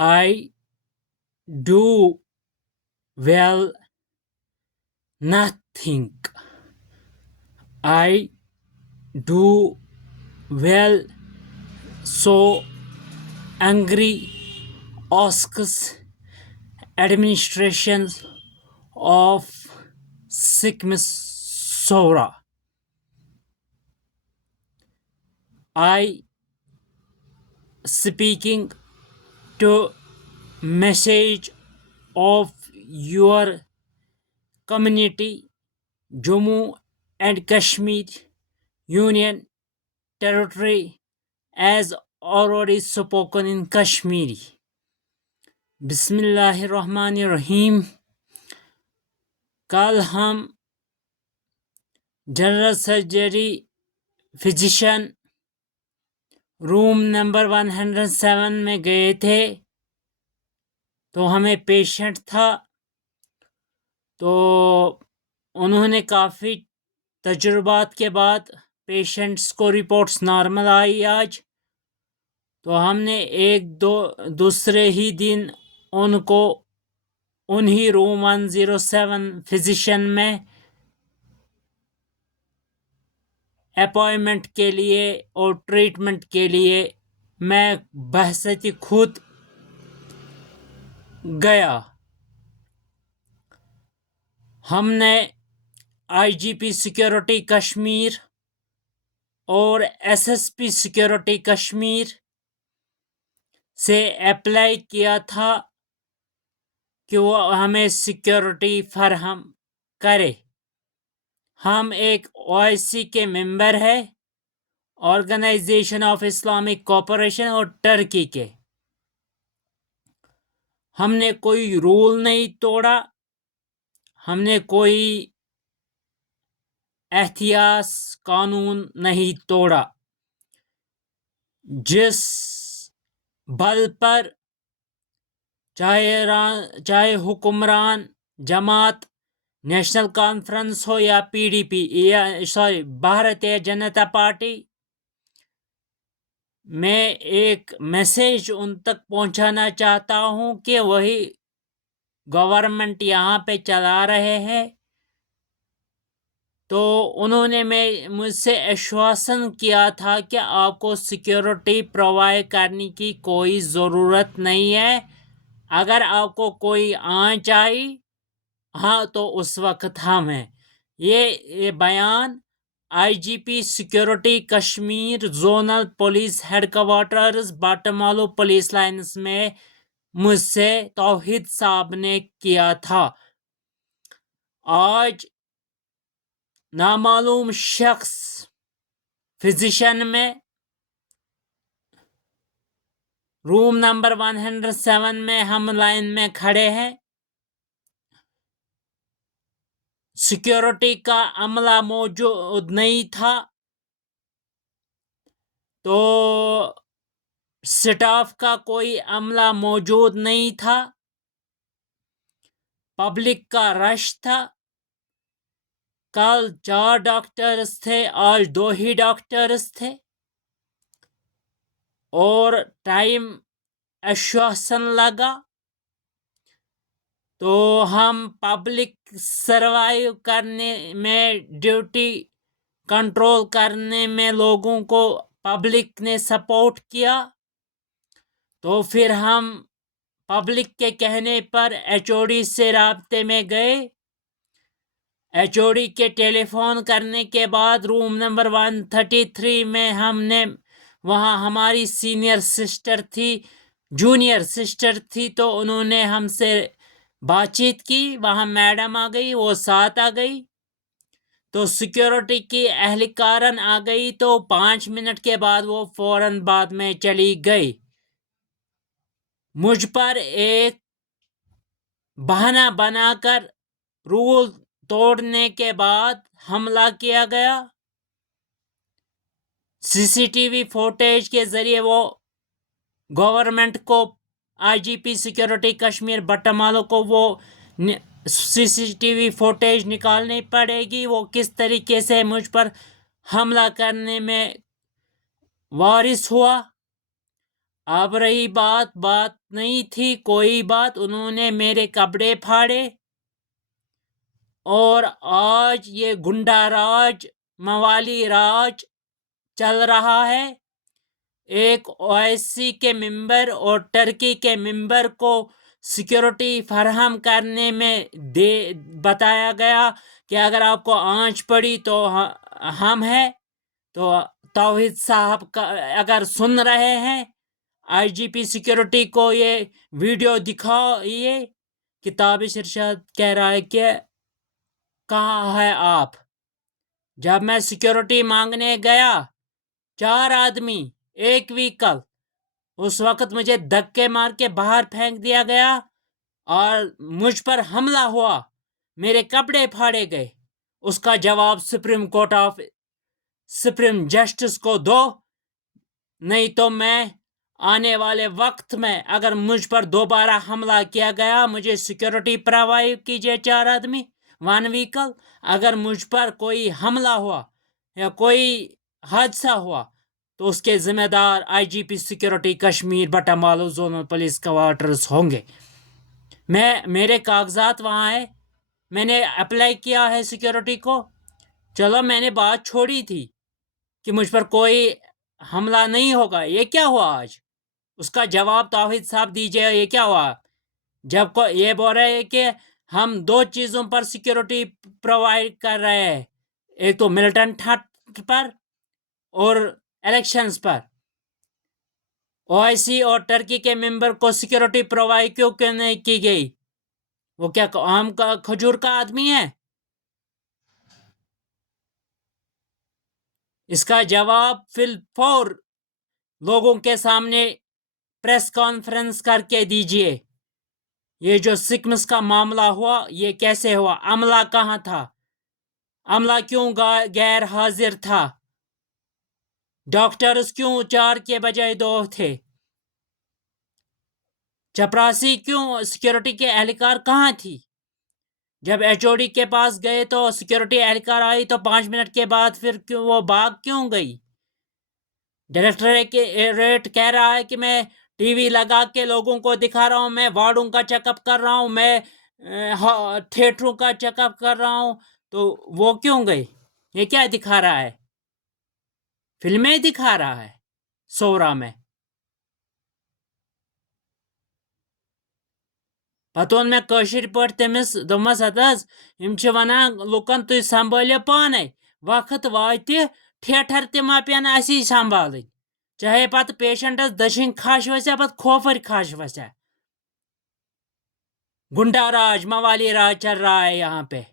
I do well nothing. I do well so angry asks administration of Sikkim Sora. I speaking to message of your community Jammu and Kashmir Union Territory as already spoken in Kashmiri. बिस्मिल्लाहिर्रहमानिर्रहीम. कल हम general surgery physician room number 107 में गए थे, तो हमें patient था, तो उन्होंने काफ़ी तजुर्बात के बाद पेशेंट्स को रिपोर्ट्स नॉर्मल आई आज, तो हमने दूसरे ही दिन उनको उन्हीं रूम 107 फिजिशियन में अपॉइंटमेंट के लिए और ट्रीटमेंट के लिए मैं बहसती खुद गया. हमने आईजीपी सिक्योरिटी कश्मीर और एसएसपी सिक्योरिटी कश्मीर से अप्लाई किया था कि वो हमें सिक्योरिटी फराहम करे. हम एक ओआईसी के मेंबर है, ऑर्गेनाइजेशन ऑफ इस्लामिक कोऑपरेशन और टर्की के. हमने कोई रूल नहीं तोड़ा, हमने कोई एहतियास कानून नहीं तोड़ा. जिस बल पर चाहे हुक्मरान जमात नेशनल कॉन्फ्रेंस हो या पीडीपी या भारतीय जनता पार्टी, मैं एक मैसेज उन तक पहुंचाना चाहता हूं कि वही गवर्नमेंट यहाँ पे चला रहे हैं. तो उन्होंने मुझसे आश्वासन किया था कि आपको सिक्योरिटी प्रोवाइड करने की कोई ज़रूरत नहीं है. अगर आपको कोई आंच आई, हाँ, तो उस वक्त हम हैं. ये बयान IGP security Kashmir zonal police headquarters Batamaloo police lines में मुझसे तौहीद साहब ने किया था. आज नामालूम शख्स फिजिशियन में रूम नंबर 107 में हम लाइन में खड़े हैं. सिक्योरिटी का अमला मौजूद नहीं था, तो स्टाफ का कोई अमला मौजूद नहीं था. पब्लिक का रश था. कल 4 डॉक्टर्स थे, आज 2 ही डॉक्टर्स थे. और टाइम आश्वासन लगा, तो हम पब्लिक सर्वाइव करने में, ड्यूटी कंट्रोल करने में लोगों को पब्लिक ने सपोर्ट किया. तो फिर हम पब्लिक के कहने पर एचओडी से राब्ते में गए. एचओडी के टेलीफोन करने के बाद रूम नंबर 133 में हमने, वहाँ हमारी सीनियर सिस्टर थी, जूनियर सिस्टर थी, तो उन्होंने हमसे बातचीत की. वहाँ मैडम आ गई, वो साथ आ गई. तो सिक्योरिटी की एहलकारन आ गई, तो 5 मिनट के बाद वो फौरन बाद में चली गई. मुझ पर एक बहाना बनाकर रूल तोड़ने के बाद हमला किया गया. सीसीटीवी फुटेज के जरिए वो गवर्नमेंट को, आईजीपी सिक्योरिटी कश्मीर बट्टामालू को वो सीसीटीवी फुटेज निकालनी पड़ेगी. वो किस तरीके से मुझ पर हमला करने में वारिस हुआ. अब रही बात नहीं थी कोई बात, उन्होंने मेरे कपड़े फाड़े और आज ये गुंडा राज, मवाली राज चल रहा है। एक ओआईसी के मेंबर और टर्की के मेंबर को सिक्योरिटी फराहम करने में बताया गया कि अगर आपको आंच पड़ी तो हम हैं। तो तौहीद साहब का अगर सुन रहे हैं, आईजीपी सिक्योरिटी को ये वीडियो दिखाइए कि ताबिश इरशाद कह रहा है कि कहाँ है आप। जब मैं सिक्योरिटी मांगने गया, 4 आदमी, एक व्हीकल, उस वक्त मुझे धक्के मार के बाहर फेंक दिया गया और मुझ पर हमला हुआ, मेरे कपड़े फाड़े गए। उसका जवाब सुप्रीम जस्टिस को दो, नहीं तो मैं आने वाले वक्त में अगर मुझ पर दोबारा हमला किया गया, मुझे सिक्योरिटी प्रोवाइड कीजिए 4 आदमी, 1 व्हीकल। अगर मुझ पर कोई हमला हुआ या कोई हादसा हुआ तो उसके जिम्मेदार IGP security Kashmir Batamaloo zonal police quarters होंगे। मेरे कागजात वहाँ है, मैंने अप्लाई किया है सिक्योरिटी को। चलो, मैंने बात छोड़ी थी कि मुझ पर कोई हमला नहीं होगा। ये क्या हुआ आज? उसका जवाब तौहीद साहब दीजिए, ये क्या हुआ? जब को ये बोल रहे हैं कि हम 2 चीज़ों पर सिक्योरिटी प्रोवाइड कर रहे हैं, एक तो मिलिटेंट थ्रेट पर और इलेक्शंस पर। ओआईसी और टर्की के मेंबर को सिक्योरिटी प्रोवाइड क्यों नहीं की गई? वो क्या आम का खजूर का आदमी है? इसका जवाब फिलफौर लोगों के सामने प्रेस कॉन्फ्रेंस करके दीजिए। ये जो सिक्किम्स का मामला हुआ, ये कैसे हुआ? अमला कहाँ था? अमला क्यों गैर हाजिर था? डॉक्टर्स क्यों 4 के बजाय 2 थे? चपरासी क्यों? सिक्योरिटी के एहलकार कहाँ थी? जब एचओडी के पास गए तो सिक्योरिटी एहलकार आई तो 5 मिनट के बाद फिर क्यों वो भाग क्यों गई? डायरेक्टरेट कह रहा है कि मैं टीवी लगा के लोगों को दिखा रहा हूँ, मैं वार्डों का चेकअप कर रहा हूँ, मैं थिएटरों का चेकअप कर रहा हूँ, तो वो क्यों गए? ये क्या दिखा रहा है? फिल्में दिखा रहा है सोरा में। पतोन में कशिर पर तमिस दोमस हतस इम छ वनान लुकन तुई संभालियो पाने, वक्त वाति थिएटर ते मा पेन असी संभालिन, चाहे पत पेशेंटस दशिन खश वसा पत खोफर खश वसा। गुंडा राज, मवाली राज चल रहा है यहाँ पे।